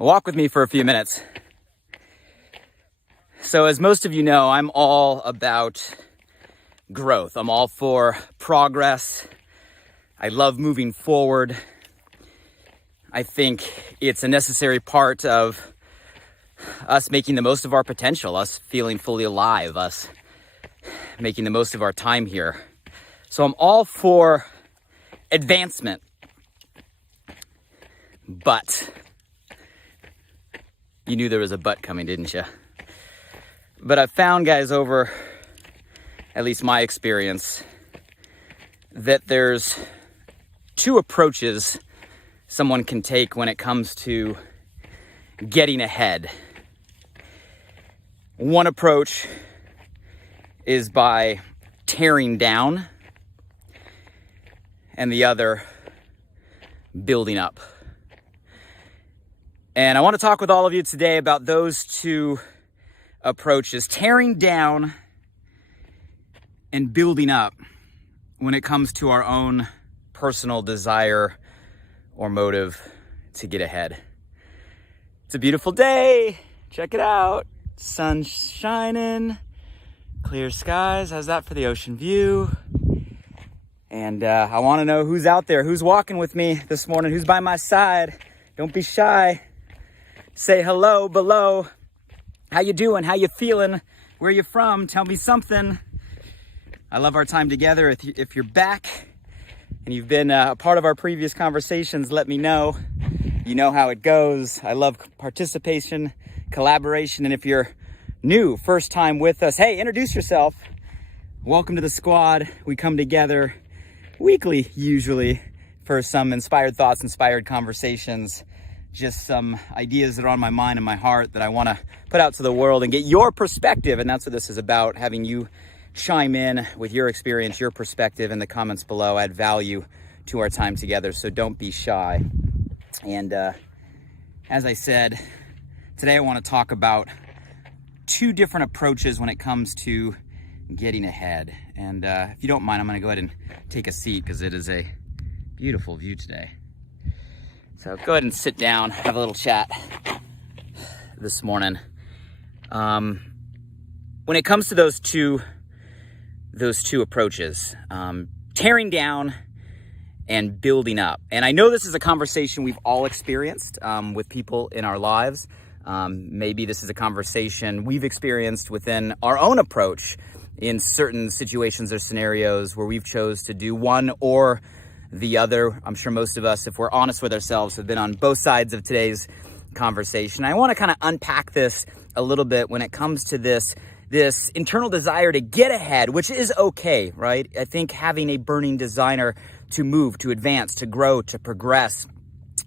Walk with me for a few minutes. So as most of you know, I'm all about growth. I'm all for progress. I love moving forward. I think it's a necessary part of us making the most of our potential, us feeling fully alive, us making the most of our time here. So I'm all for advancement. But you knew there was a but coming, didn't you? But I've found, guys, over at least my experience, that there's two approaches someone can take when it comes to getting ahead. One approach is by tearing down, and the other, building up. And I want to talk with all of you today about those two approaches, tearing down and building up when it comes to our own personal desire or motive to get ahead. It's a beautiful day. Check it out. Sun's shining, clear skies. How's that for the ocean view? And I want to know who's out there, who's walking with me this morning, who's by my side. Don't be shy. Say hello below. How you doing? How you feeling? Where you from? Tell me something. I love our time together. If you're back and you've been a part of our previous conversations, let me know. You know how it goes. I love participation, collaboration. And if you're new, first time with us, hey, introduce yourself. Welcome to the squad. We come together weekly, usually, for some inspired thoughts, inspired conversations. Just some ideas that are on my mind and my heart that I want to put out to the world and get your perspective. And that's what this is about, having you chime in with your experience, your perspective in the comments below, add value to our time together. So don't be shy. And as I said, today I want to talk about two different approaches when it comes to getting ahead. And if you don't mind, I'm going to go ahead and take a seat because it is a beautiful view today. So go ahead and sit down, have a little chat this morning. When it comes to those two approaches, tearing down and building up. And I know this is a conversation we've all experienced with people in our lives. Maybe this is a conversation we've experienced within our own approach in certain situations or scenarios where we've chose to do one or the other. I'm sure most of us, if we're honest with ourselves, have been on both sides of today's conversation. I want to kind of unpack this a little bit when it comes to this internal desire to get ahead, which is okay, right? I think having a burning desire to move, to advance, to grow, to progress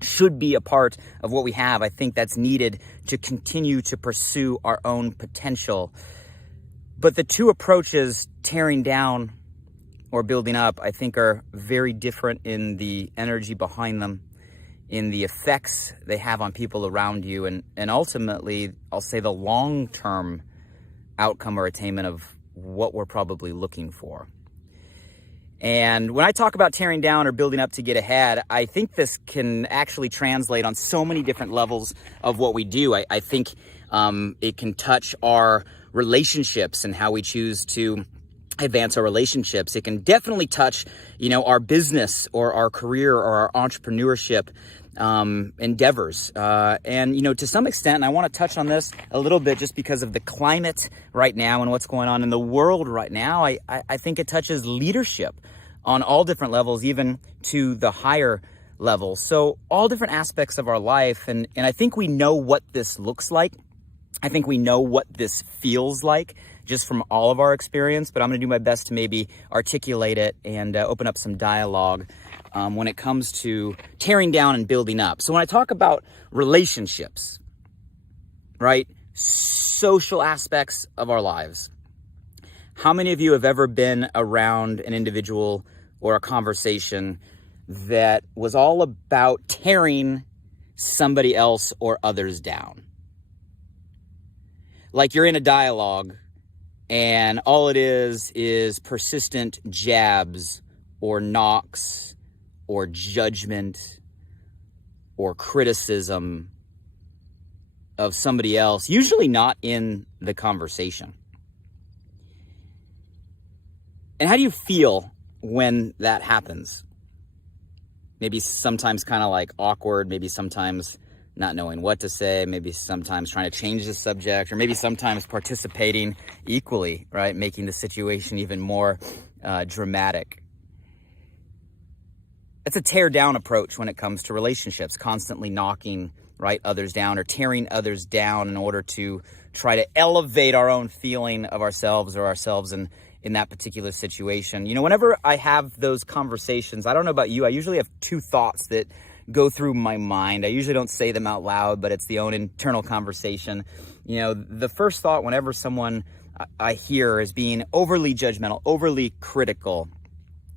should be a part of what we have. I think that's needed to continue to pursue our own potential. But the two approaches, tearing down or building up, I think are very different in the energy behind them, in the effects they have on people around you, and ultimately, I'll say the long-term outcome or attainment of what we're probably looking for. And when I talk about tearing down or building up to get ahead, I think this can actually translate on so many different levels of what we do. I think it can touch our relationships and how we choose to advance our relationships. It can definitely touch, our business or our career or our entrepreneurship endeavors. And to some extent, and I want to touch on this a little bit just because of the climate right now and what's going on in the world right now, I think it touches leadership on all different levels, even to the higher level. So all different aspects of our life. And I think we know what this looks like. I think we know what this feels like just from all of our experience, but I'm going to do my best to maybe articulate it and open up some dialogue when it comes to tearing down and building up. So when I talk about relationships, right, social aspects of our lives, how many of you have ever been around an individual or a conversation that was all about tearing somebody else or others down? Like you're in a dialogue and all it is persistent jabs or knocks or judgment or criticism of somebody else, usually not in the conversation. And how do you feel when that happens? Maybe sometimes kind of like awkward, maybe sometimes not knowing what to say, maybe sometimes trying to change the subject, or maybe sometimes participating equally, right? Making the situation even more dramatic. It's a tear down approach when it comes to relationships, constantly knocking, right, others down or tearing others down in order to try to elevate our own feeling of ourselves or ourselves in that particular situation. You know, whenever I have those conversations, I don't know about you, I usually have two thoughts that go through my mind. I usually don't say them out loud, but it's the own internal conversation. You know, the first thought whenever someone I hear is being overly judgmental, overly critical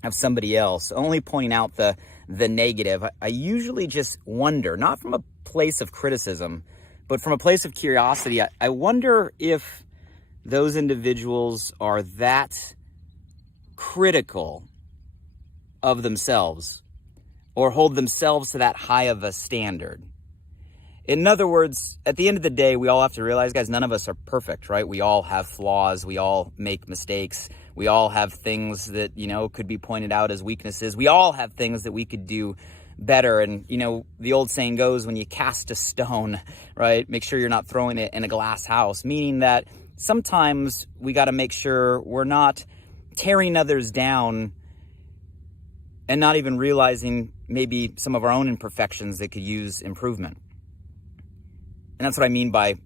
of somebody else, only pointing out the negative, I usually just wonder, not from a place of criticism, but from a place of curiosity. I wonder if those individuals are that critical of themselves or hold themselves to that high of a standard. In other words, at the end of the day, we all have to realize, guys, none of us are perfect, right? We all have flaws. We all make mistakes. We all have things that, you know, could be pointed out as weaknesses. We all have things that we could do better. And, you know, the old saying goes, when you cast a stone, right, make sure you're not throwing it in a glass house, meaning that sometimes we got to make sure we're not tearing others down and not even realizing maybe some of our own imperfections that could use improvement. And that's what I mean by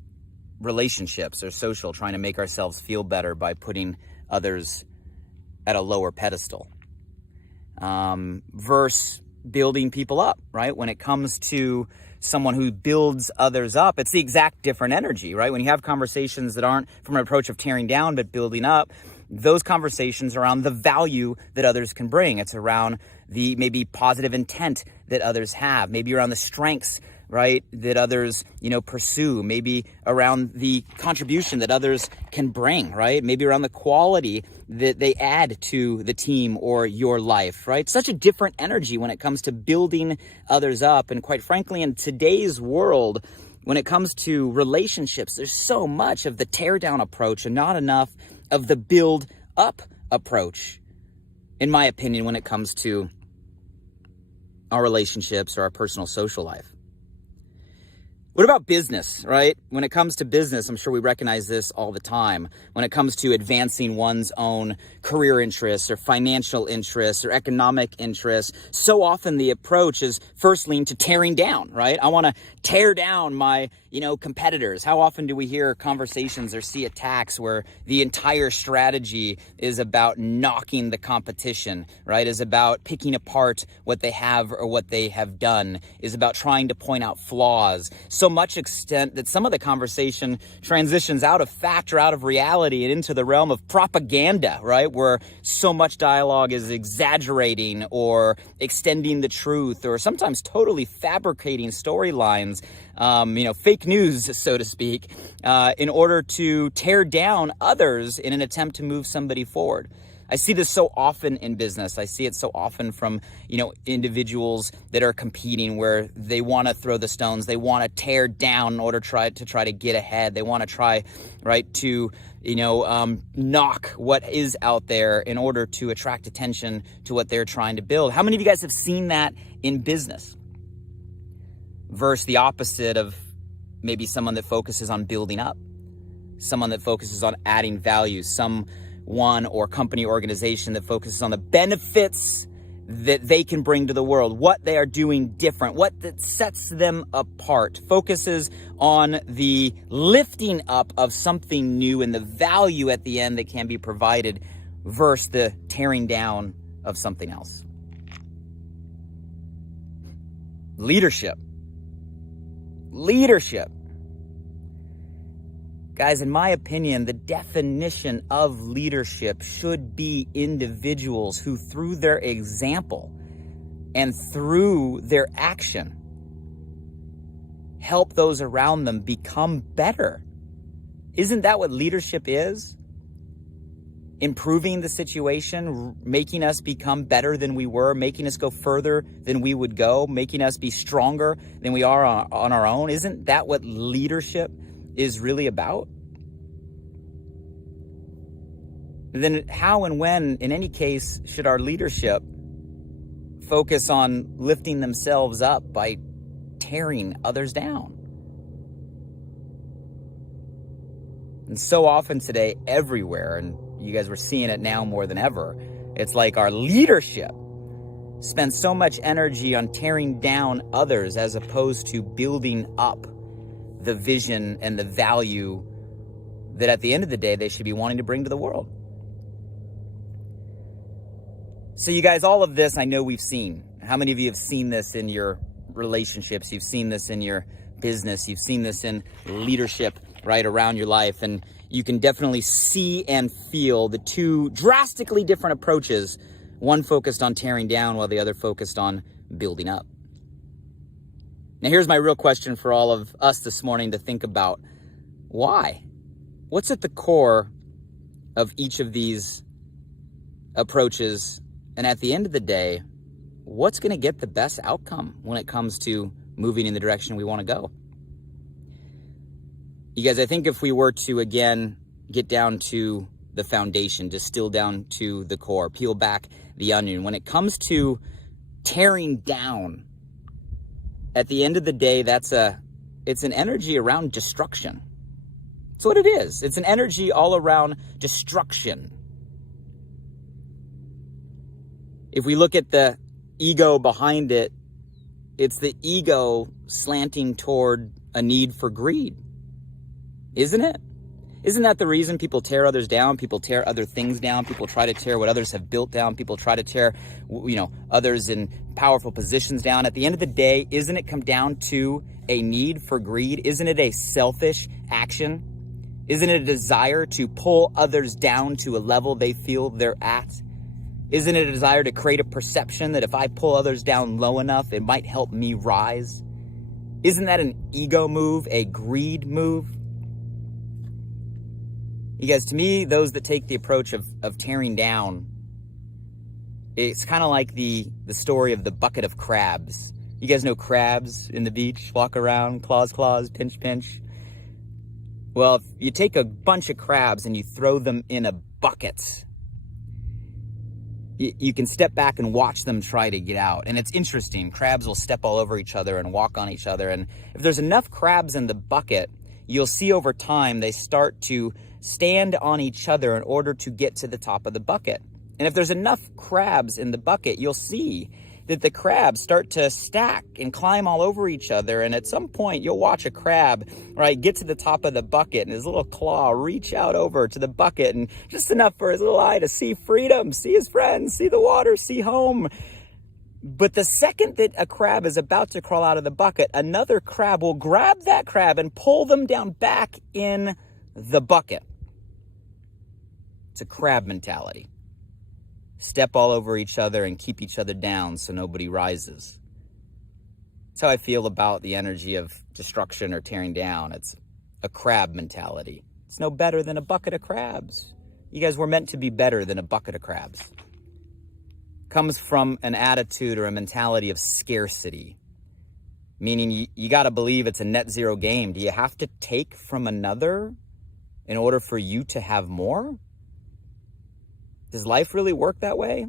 relationships or social, trying to make ourselves feel better by putting others at a lower pedestal. Versus building people up, right? When it comes to someone who builds others up, it's the exact different energy, right? When you have conversations that aren't from an approach of tearing down, but building up, those conversations are around the value that others can bring. It's around the maybe positive intent that others have, maybe around the strengths, right, that others, you know, pursue, maybe around the contribution that others can bring, right? Maybe around the quality that they add to the team or your life, right? Such a different energy when it comes to building others up. And quite frankly, in today's world, when it comes to relationships, there's so much of the tear down approach and not enough of the build up approach, in my opinion, when it comes to our relationships or our personal social life. What about business, right? When it comes to business, I'm sure we recognize this all the time. When it comes to advancing one's own career interests or financial interests or economic interests, so often the approach is first lean to tearing down, right? I want to tear down my, competitors. How often do we hear conversations or see attacks where the entire strategy is about knocking the competition, right? Is about picking apart what they have or what they have done, is about trying to point out flaws. So much extent that some of the conversation transitions out of fact or out of reality and into the realm of propaganda, right? Where so much dialogue is exaggerating or extending the truth or sometimes totally fabricating storylines, fake news, so to speak, in order to tear down others in an attempt to move somebody forward. I see this so often in business. I see it so often from, individuals that are competing where they want to throw the stones. They want to tear down in order to try to get ahead. They want to try, right, to, knock what is out there in order to attract attention to what they're trying to build. How many of you guys have seen that in business? Versus the opposite of maybe someone that focuses on building up, someone that focuses on adding value, someone or company organization that focuses on the benefits that they can bring to the world, what they are doing different, what that sets them apart, focuses on the lifting up of something new and the value at the end that can be provided versus the tearing down of something else. Leadership. Guys, in my opinion, the definition of leadership should be individuals who, through their example and through their action, help those around them become better. Isn't that what leadership is? improving the situation, making us become better than we were, making us go further than we would go, making us be stronger than we are on our own? Isn't that what leadership is really about? Then how and when, in any case, should our leadership focus on lifting themselves up by tearing others down? And so often today, everywhere, and you guys were seeing it now more than ever, it's like our leadership spends so much energy on tearing down others as opposed to building up the vision and the value that at the end of the day they should be wanting to bring to the world. So you guys, all of this I know we've seen. How many of you have seen this in your relationships? You've seen this in your business. You've seen this in leadership right around your life. And you can definitely see and feel the two drastically different approaches, one focused on tearing down while the other focused on building up. Now, here's my real question for all of us this morning to think about. Why? What's at the core of each of these approaches? And at the end of the day, what's going to get the best outcome when it comes to moving in the direction we want to go? You guys, I think if we were to, again, get down to the foundation, distill down to the core, peel back the onion, when it comes to tearing down, at the end of the day, it's an energy around destruction. That's what it is. It's an energy all around destruction. If we look at the ego behind it, it's the ego slanting toward a need for greed, isn't it? Isn't that the reason people tear others down? People tear other things down. People try to tear what others have built down. People try to tear, others in powerful positions down. At the end of the day, isn't it come down to a need for greed? Isn't it a selfish action? Isn't it a desire to pull others down to a level they feel they're at? Isn't it a desire to create a perception that if I pull others down low enough, it might help me rise? Isn't that an ego move, a greed move? You guys, to me, those that take the approach of tearing down, it's kind of like the story of the bucket of crabs. You guys know crabs in the beach, walk around, claws, claws, pinch, pinch. Well, if you take a bunch of crabs and you throw them in a bucket, you can step back and watch them try to get out. And it's interesting. Crabs will step all over each other and walk on each other. And if there's enough crabs in the bucket, you'll see over time they start to stand on each other in order to get to the top of the bucket. And if there's enough crabs in the bucket, you'll see that the crabs start to stack and climb all over each other. And at some point, you'll watch a crab, right, get to the top of the bucket and his little claw reach out over to the bucket, and just enough for his little eye to see freedom, see his friends, see the water, see home. But the second that a crab is about to crawl out of the bucket, another crab will grab that crab and pull them down back in the bucket. It's a crab mentality. Step all over each other and keep each other down so nobody rises. That's how I feel about the energy of destruction or tearing down. It's a crab mentality. It's no better than a bucket of crabs. You guys were meant to be better than a bucket of crabs. Comes from an attitude or a mentality of scarcity, meaning you got to believe it's a net zero game. Do you have to take from another in order for you to have more? Does life really work that way?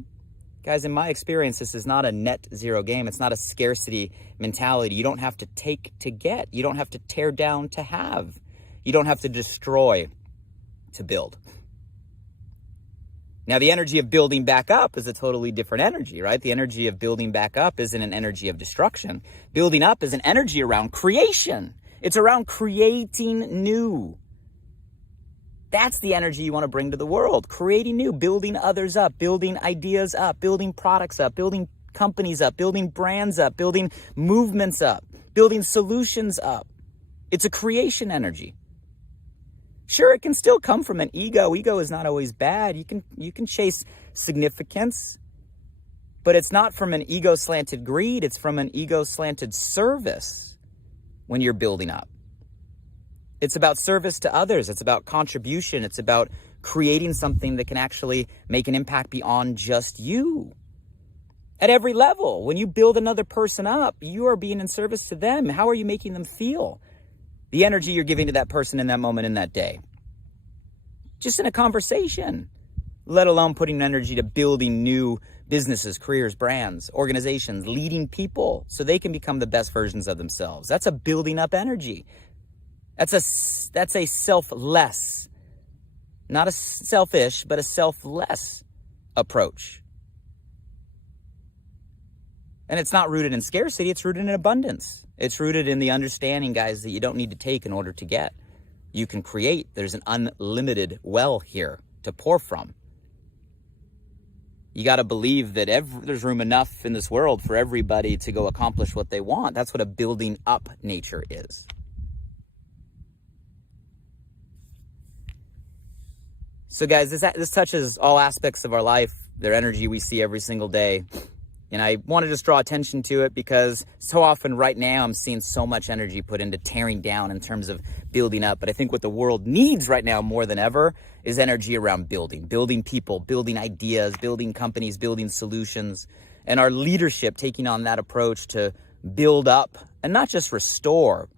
Guys, in my experience, this is not a net zero game. It's not a scarcity mentality. You don't have to take to get. You don't have to tear down to have. You don't have to destroy to build. Now, the energy of building back up is a totally different energy, right? The energy of building back up isn't an energy of destruction. Building up is an energy around creation. It's around creating new. That's the energy you want to bring to the world. Creating new, building others up, building ideas up, building products up, building companies up, building brands up, building movements up, building solutions up. It's a creation energy. Sure, it can still come from an ego. Ego is not always bad. You can chase significance, but it's not from an ego-slanted greed. It's from an ego-slanted service when you're building up. It's about service to others. It's about contribution. It's about creating something that can actually make an impact beyond just you. At every level, when you build another person up, you are being in service to them. How are you making them feel? The energy you're giving to that person in that moment, in that day. Just in a conversation, let alone putting energy to building new businesses, careers, brands, organizations, leading people so they can become the best versions of themselves. That's a building up energy. That's a selfless, not a selfish, but a selfless approach. And it's not rooted in scarcity, it's rooted in abundance. It's rooted in the understanding, guys, that you don't need to take in order to get. You can create. There's an unlimited well here to pour from. You got to believe that there's room enough in this world for everybody to go accomplish what they want. That's what a building up nature is. So guys, this touches all aspects of our life, their energy we see every single day. And I want to just draw attention to it because so often right now I'm seeing so much energy put into tearing down in terms of building up. But I think what the world needs right now more than ever is energy around building people, building ideas, building companies, building solutions, and our leadership taking on that approach to build up and not just restore,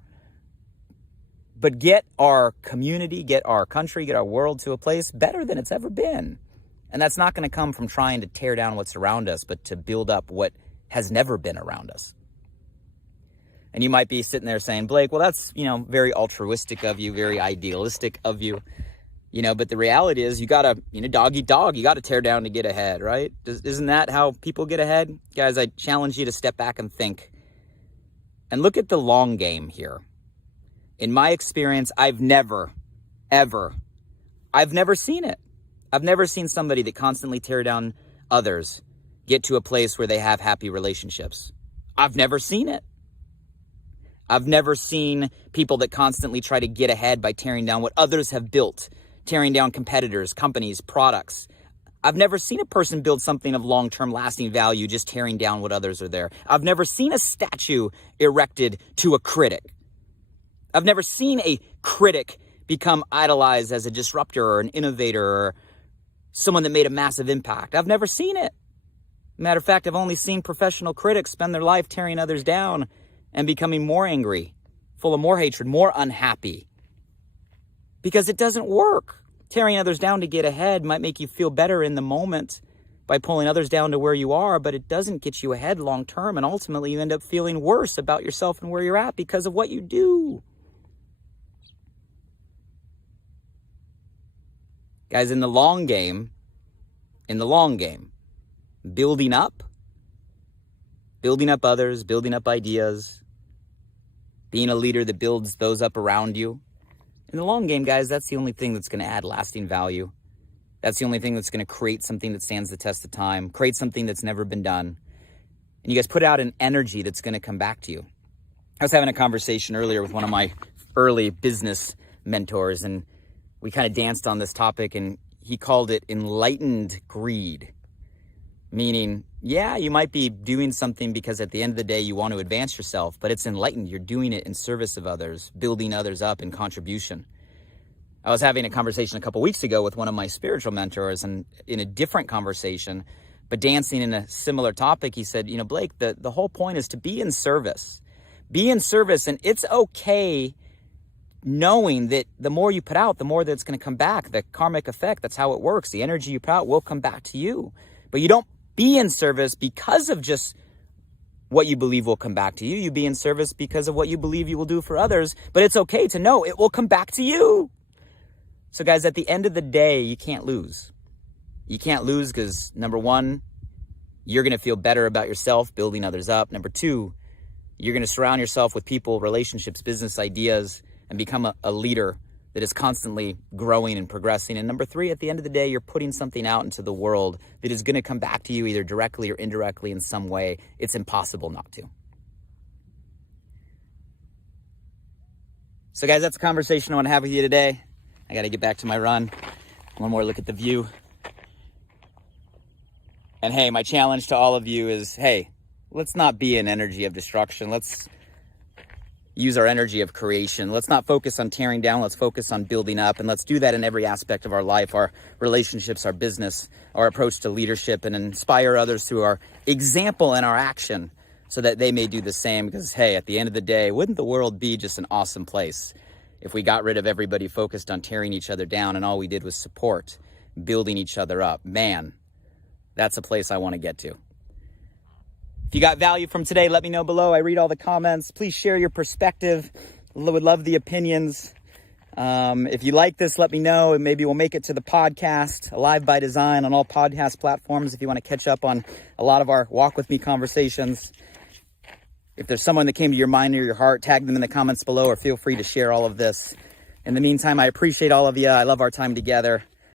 but get our community, get our country, get our world to a place better than it's ever been. And that's not going to come from trying to tear down what's around us, but to build up what has never been around us. And you might be sitting there saying, Blake, well, that's, very altruistic of you, very idealistic of you, but the reality is you got to, dog eat dog. You got to tear down to get ahead, right? Isn't that how people get ahead? Guys, I challenge you to step back and think and look at the long game here. In my experience, I've never seen it. I've never seen somebody that constantly tear down others get to a place where they have happy relationships. I've never seen it. I've never seen people that constantly try to get ahead by tearing down what others have built, tearing down competitors, companies, products. I've never seen a person build something of long-term lasting value just tearing down what others are there. I've never seen a statue erected to a critic. I've never seen a critic become idolized as a disruptor or an innovator or someone that made a massive impact. I've never seen it. Matter of fact, I've only seen professional critics spend their life tearing others down and becoming more angry, full of more hatred, more unhappy. Because it doesn't work. Tearing others down to get ahead might make you feel better in the moment by pulling others down to where you are, but it doesn't get you ahead long term, and ultimately you end up feeling worse about yourself and where you're at because of what you do. Guys, in the long game, building up others, building up ideas, being a leader that builds those up around you. In the long game, guys, that's the only thing that's going to add lasting value. That's the only thing that's going to create something that stands the test of time, create something that's never been done. And you guys put out an energy that's going to come back to you. I was having a conversation earlier with one of my early business mentors, and we kind of danced on this topic, and he called it enlightened greed. Meaning, yeah, you might be doing something because at the end of the day you want to advance yourself, but it's enlightened. You're doing it in service of others, building others up in contribution. I was having a conversation a couple weeks ago with one of my spiritual mentors, and in a different conversation, but dancing in a similar topic, he said, Blake, the whole point is to be in service. Be in service, and it's okay knowing that the more you put out, the more that's going to come back. The karmic effect, that's how it works. The energy you put out will come back to you. But you don't be in service because of just what you believe will come back to you. You be in service because of what you believe you will do for others. But it's okay to know it will come back to you. So guys, at the end of the day, you can't lose. You can't lose because, number one, you're going to feel better about yourself, building others up. Number two, you're going to surround yourself with people, relationships, business ideas, and become a leader that is constantly growing and progressing. And number three, at the end of the day, you're putting something out into the world that is going to come back to you either directly or indirectly in some way. It's impossible not to. So guys, that's a conversation I want to have with you today. I got to get back to my run. One more look at the view. And hey, my challenge to all of you is, hey, let's not be an energy of destruction. Let's use our energy of creation. Let's not focus on tearing down. Let's focus on building up. And let's do that in every aspect of our life, our relationships, our business, our approach to leadership, and inspire others through our example and our action so that they may do the same. Because, hey, at the end of the day, wouldn't the world be just an awesome place if we got rid of everybody focused on tearing each other down and all we did was support building each other up? Man, that's a place I want to get to. If you got value from today, let me know below. I read all the comments. Please share your perspective. Would love the opinions. If you like this, let me know, and maybe we'll make it to the podcast, Alive by Design, on all podcast platforms if you want to catch up on a lot of our Walk With Me conversations. If there's someone that came to your mind or your heart, tag them in the comments below, or feel free to share all of this. In the meantime, I appreciate all of you. I love our time together.